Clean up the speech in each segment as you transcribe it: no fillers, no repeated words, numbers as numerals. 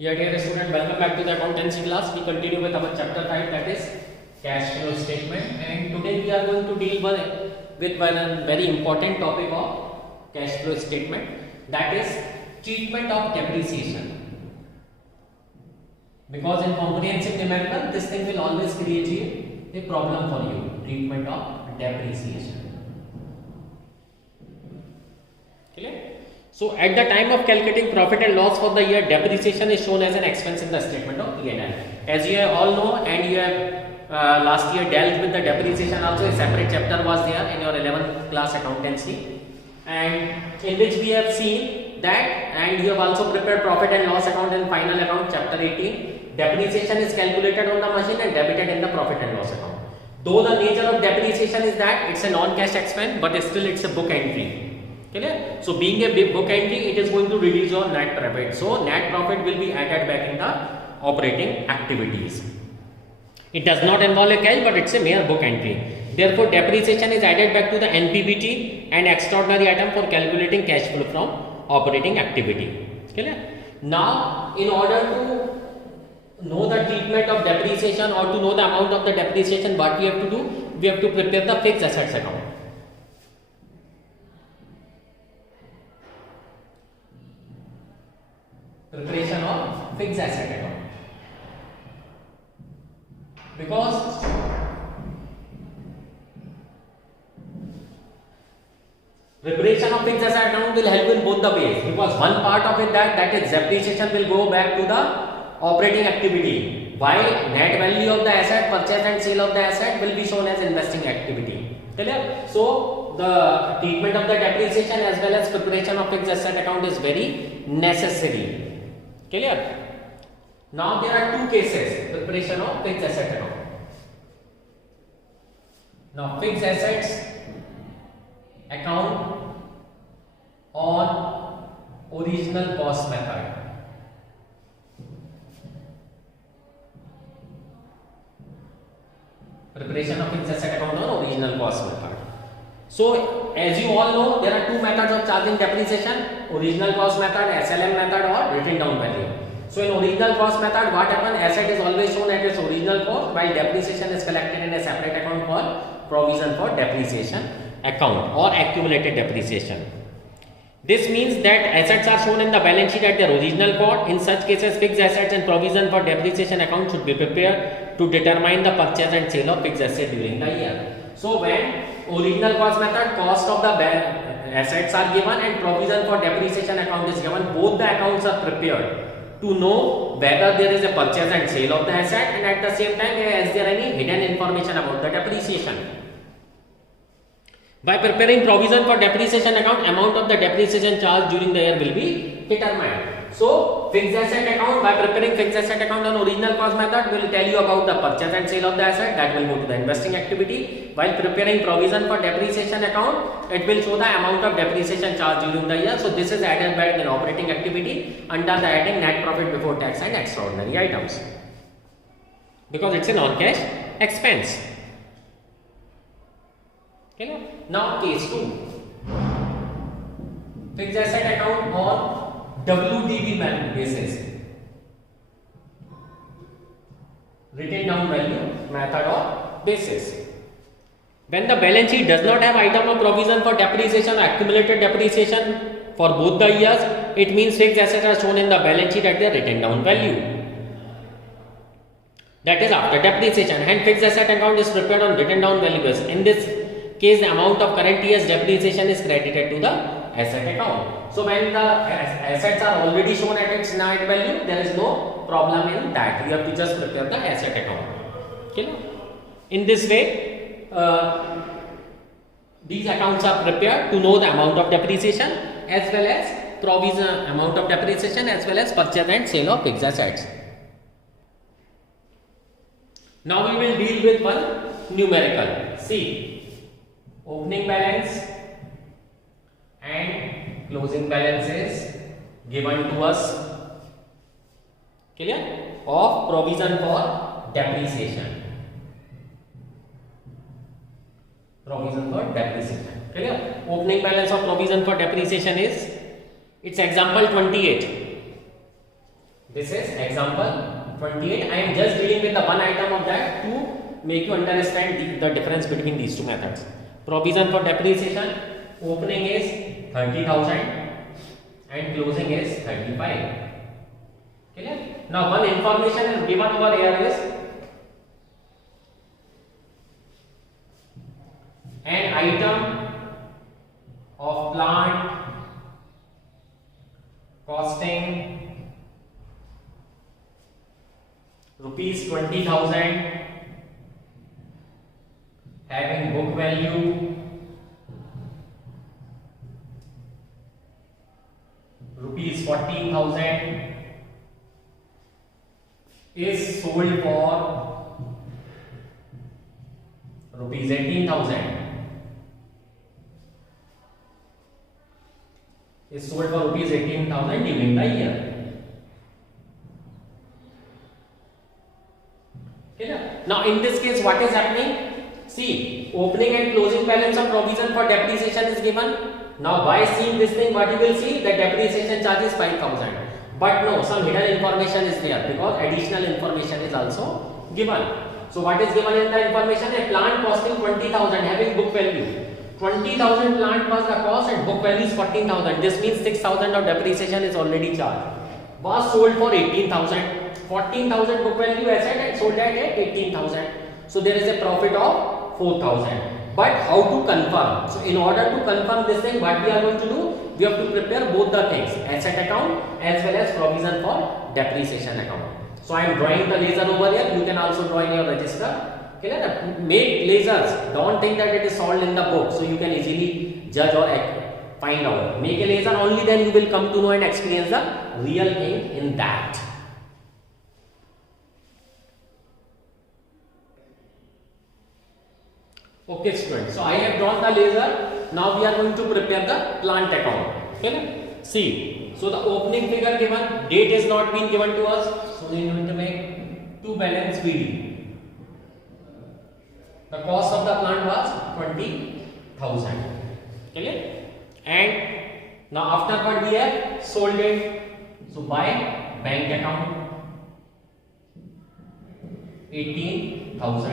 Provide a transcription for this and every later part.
Yeah, dear student, welcome back to the accountancy class. We continue with our chapter 5, that is cash flow statement, and today we are going to deal with one very important topic of cash flow statement, that is treatment of depreciation. Because in comprehensive numerical this thing will always create a problem for you, treatment of depreciation. Clear? So at the time of calculating profit and loss for the year, depreciation is shown as an expense in the statement of P&L. As you all know, and you have last year dealt with the depreciation also, a separate chapter was there in your 11th class accountancy, and in which we have seen that, and you have also prepared profit and loss account and final account chapter 18. Depreciation is calculated on the machine and debited in the profit and loss account. Though the nature of depreciation is that it's a non-cash expense, but still it's a book entry. Clear? So being a big book entry, it is going to reduce your net profit. So net profit will be added back in the operating activities. It does not involve a cash, but it's a mere book entry. Therefore, depreciation is added back to the NPBT and extraordinary item for calculating cash flow from operating activity. Clear? Now, in order to know the treatment of depreciation or to know the amount of the depreciation, what we have to do? We have to prepare the fixed assets account. Preparation of fixed asset account, because preparation of fixed asset account will help in both the ways, because one part of it that is depreciation will go back to the operating activity, while net value of the asset, purchase and sale of the asset will be shown as investing activity. Clear? So the treatment of the depreciation as well as preparation of fixed asset account is very necessary. Clear? Now there are two cases, preparation of fixed asset account. Now fixed assets account on original cost method. Preparation of fixed asset account on original cost method. So as you all know, there are two methods of charging depreciation: original cost method, SLM method, or written down value. So in original cost method, what happens? Asset is always shown at its original cost, while depreciation is collected in a separate account called provision for depreciation account or accumulated depreciation. This means that assets are shown in the balance sheet at their original cost. In such cases, fixed assets and provision for depreciation account should be prepared to determine the purchase and sale of fixed asset during the year. So when original cost method, cost of the assets are given and provision for depreciation account is given, both the accounts are prepared to know whether there is a purchase and sale of the asset, and at the same time is there any hidden information about the depreciation. By preparing provision for depreciation account, amount of the depreciation charge during the year will be determined. So fixed asset account, by preparing fixed asset account on original cost method, will tell you about the purchase and sale of the asset, that will go to the investing activity. While preparing provision for depreciation account, it will show the amount of depreciation charge during the year. So this is added back in operating activity under the heading net profit before tax and extraordinary items, because it's a non-cash expense. Okay. Now case 2, fixed asset account on WDV basis, written down value method or basis. When the balance sheet does not have item of provision for depreciation or accumulated depreciation for both the years, it means fixed assets are shown in the balance sheet at their written down value, that is after depreciation, and fixed asset account is prepared on written down value basis. In this case, the amount of current year's depreciation is credited to the asset account. So when the assets are already shown at its net value, there is no problem in that. You have to just prepare the asset account. Okay? In this way, these accounts are prepared to know the amount of depreciation as well as provision amount of depreciation as well as purchase and sale of fixed assets. Now we will deal with one numerical. See, opening balance and closing balances given to us, clear, of provision for depreciation. Provision for depreciation, clear. Opening balance of provision for depreciation is, it's example 28. This is example 28. I am just dealing with the one item of that to make you understand the difference between these two methods. Provision for depreciation, opening is 30,000 and closing is 35. Clear? Now one information is given over here is an item of plant costing rupees 20,000 having book value rupees 14,000 is sold for rupees 18,000 is sold for rupees 18,000 during the year. Okay, now in this case what is happening? See, opening and closing balance of provision for depreciation is given. Now by seeing this thing, what you will see, that depreciation charge is 5,000. But no, some hidden information is there because additional information is also given. So what is given in the information? A plant costing 20,000 having book value. 20,000 plant was the cost and book value is 14,000. This means 6,000 of depreciation is already charged. Was sold for 18,000. 14,000 book value asset and sold at 18,000. So there is a profit of 4,000. But how to confirm? So in order to confirm this thing, what we are going to do? We have to prepare both the things, asset account as well as provision for depreciation account. So I am drawing the laser over here. You can also draw in your register. Okay, make lasers. Don't think that it is solved in the book. So you can easily judge or find out. Make a laser, only then you will come to know and experience the real thing in that. Okay students, so I have drawn the laser. Now we are going to prepare the plant account. Okay, see, so the opening figure given, date is not been given to us, so we are going to make two balance BD. The cost of the plant was 20,000. Okay, and now afterward we have sold it. So by bank account 18,000.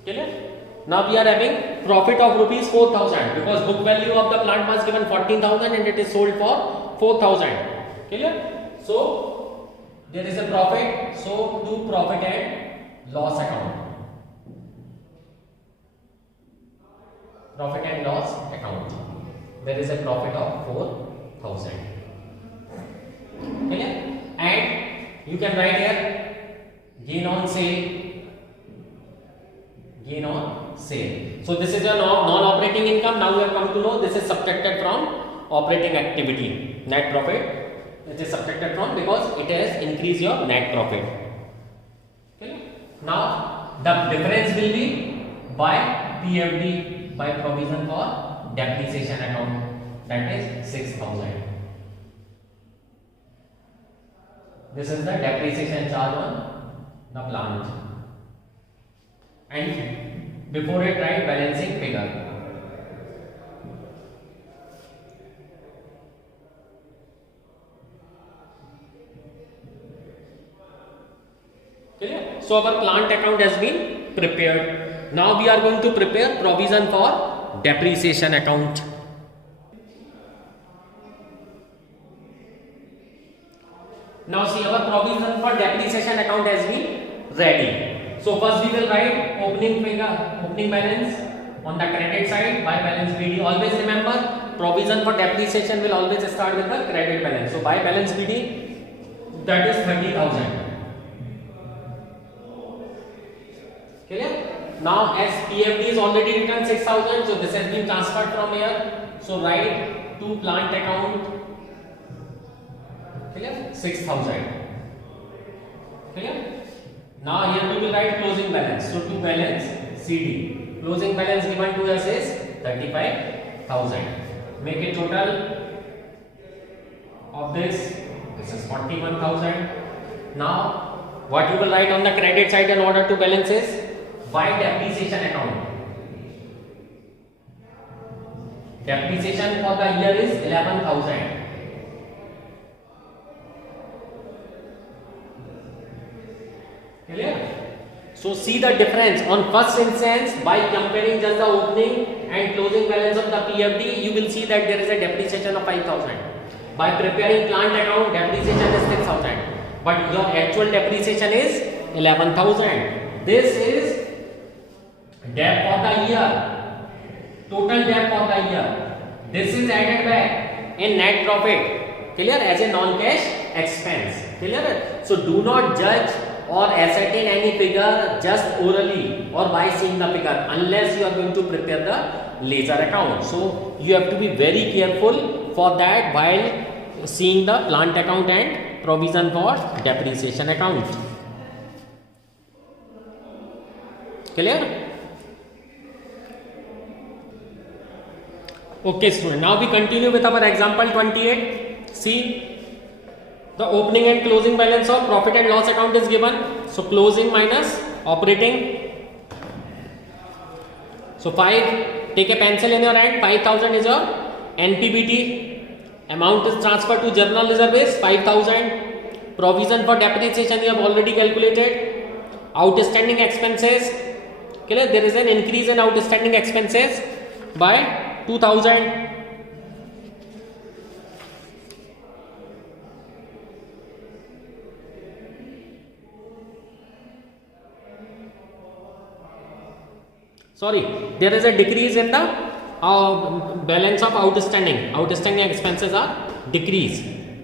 Okay. Now we are having profit of rupees 4,000 because book value of the plant was given 14,000 and it is sold for 4,000. Clear? So there is a profit. So do profit and loss account. Profit and loss account. There is a profit of 4,000. Clear? And you can write here gain on sale. Gain on sale. So this is your non-operating income. Now we have come to know this is subtracted from operating activity. Net profit, it is subtracted from because it has increased your net profit. Okay. Now the difference will be by PFD, by provision for depreciation account, that is 6,000. This is the depreciation charge on the plant. And before it write balancing figure. Clear? So our plant account has been prepared. Now we are going to prepare provision for depreciation account. Now see, our provision for depreciation account has been ready. So first we will write opening figure, opening balance on the credit side by balance BD. Always remember, provision for depreciation will always start with the credit balance. So by balance BD, that is 30,000. Clear? Now as PFD is already written 6,000, so this has been transferred from here. So write to plant account. Clear? 6,000. Clear? Now here we will write closing balance. So to balance CD. Closing balance given to us is 35,000. Make a total of this. This is 41,000. Now what you will write on the credit side in order to balance is by depreciation account. Depreciation for the year is 11,000. So see the difference on first instance by comparing just the opening and closing balance of the PFD, you will see that there is a depreciation of 5,000. By preparing plant account, depreciation is 6,000, but your actual depreciation is 11,000. This is debt for the year, total debt for the year. This is added back in net profit. Clear? As a non-cash expense. Clear? So do not judge or ascertain any figure just orally or by seeing the figure unless you are going to prepare the ledger account. So you have to be very careful for that while seeing the plant account and provision for depreciation account. Clear? Okay student, now we continue with our example 28. See, the opening and closing balance of profit and loss account is given. So closing minus operating. So 5, take a pencil in your hand, 5,000 is your NPBT. Amount is transferred to general reserve is 5,000. Provision for depreciation you have already calculated. Outstanding expenses. Okay, there is an increase in outstanding expenses by 2,000. Sorry, there is a decrease in the balance of outstanding expenses are decreased.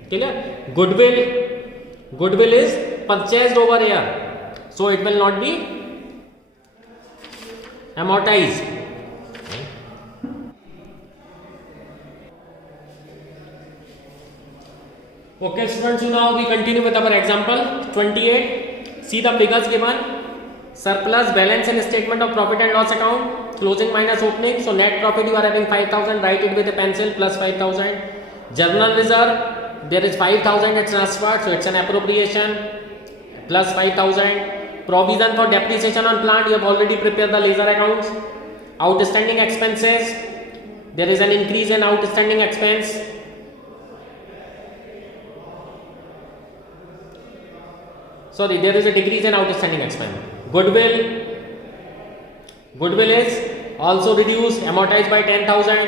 Clear? Goodwill is purchased over here, so it will not be amortized. Okay students, so now we continue with our example 28. See the figures given. Surplus balance in statement of profit and loss account, closing minus opening. So net profit you are having 5,000, write it with a pencil, plus 5,000. General reserve, there is 5,000 it's transferred, so it's an appropriation, plus 5,000. Provision for depreciation on plant, you have already prepared the ledger accounts. Outstanding expenses, there is an increase in outstanding expense. Sorry, there is a decrease in outstanding expense. Goodwill is also reduced, amortized by 10,000,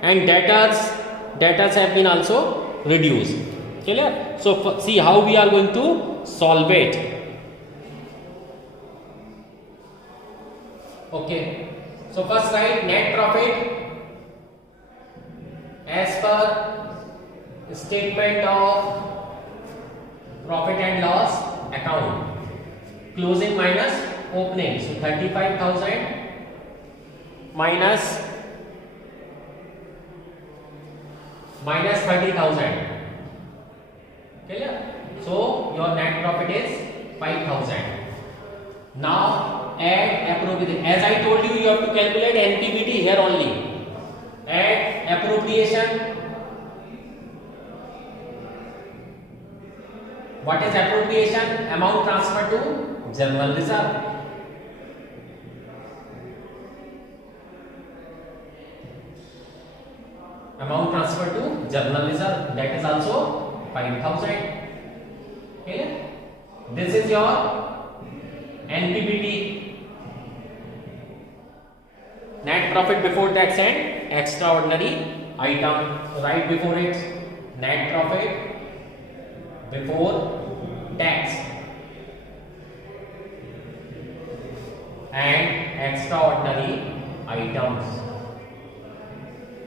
and debtors have been also reduced. Clear? So see how we are going to solve it. Okay. So first write net profit as per statement of profit and loss account. Closing minus opening. So 35,000 minus 30,000. Clear? So your net profit is 5,000. Now add appropriation. As I told you, you have to calculate NPBT here only. Add appropriation. What is appropriation? Amount transferred to general reserve. Amount transferred to general reserve, that is also 5,000. Okay? This is your NPBT, net profit before tax and extraordinary item. Right before it, net profit before tax and extraordinary items,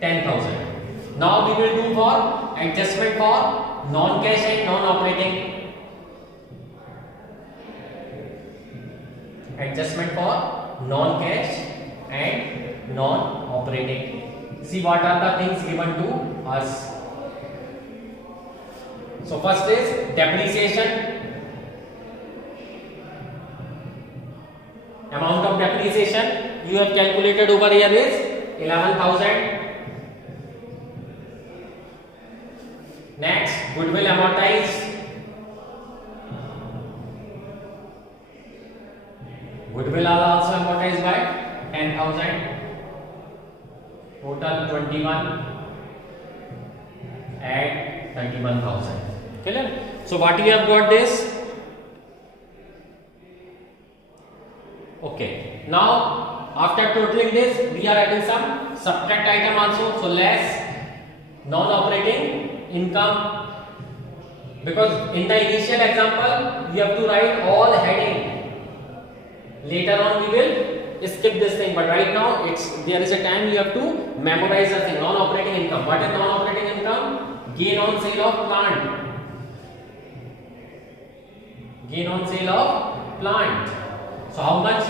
10,000. Now we will do for adjustment for non-cash and non-operating. Adjustment for non-cash and non-operating. See what are the things given to us. So first is depreciation. Amount of depreciation you have calculated over here is 11,000. Next, goodwill amortized. Goodwill are also amortized by 10,000. Total 21. Add 31,000. Clear? So what you have got this subtract item also, so less non-operating income, because in the initial example you have to write all heading. Later on we will skip this thing, but right now there is a time you have to memorize the thing. Non-operating income. What is non-operating income? Gain on sale of plant. Gain on sale of plant. So how much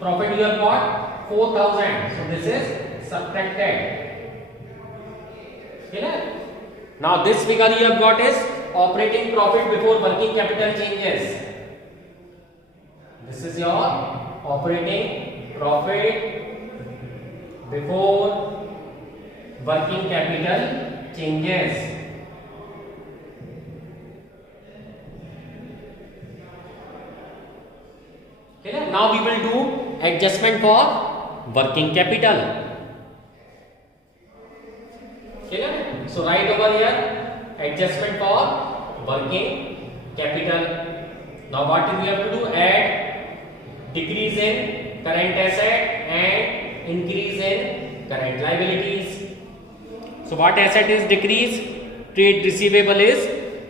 profit you have got? 4,000. So this is subtracted. Clear? Now this figure you have got is operating profit before working capital changes. This is your operating profit before working capital changes. Okay, now we will do adjustment for working capital. Okay, so write over here adjustment for working capital. Now what do we have to do? Add decrease in current asset and increase in current liabilities. So what asset is decrease? Trade receivable is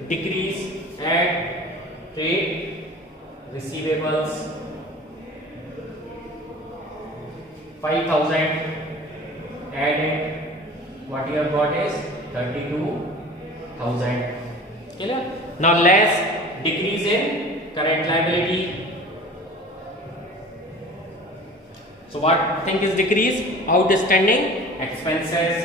decrease. Add trade receivables 5,000. Add what you have got is 32,000. Clear? Now less decrease in current liability. So what thing is decrease? Outstanding expenses.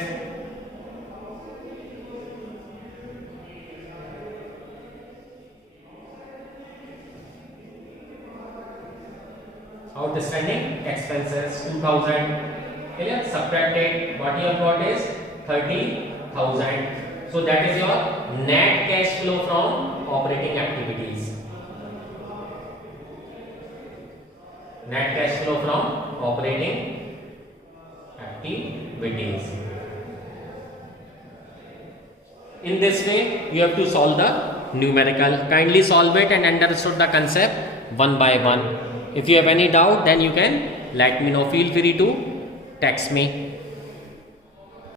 Outstanding expenses 2,000. Clear? Subtracted. What you have got is 30,000. So that is your net cash flow from operating activities. Net cash flow from operating activities. In this way, you have to solve the numerical. Kindly solve it and understood the concept one by one. If you have any doubt, then you can let me know. Feel free to text me.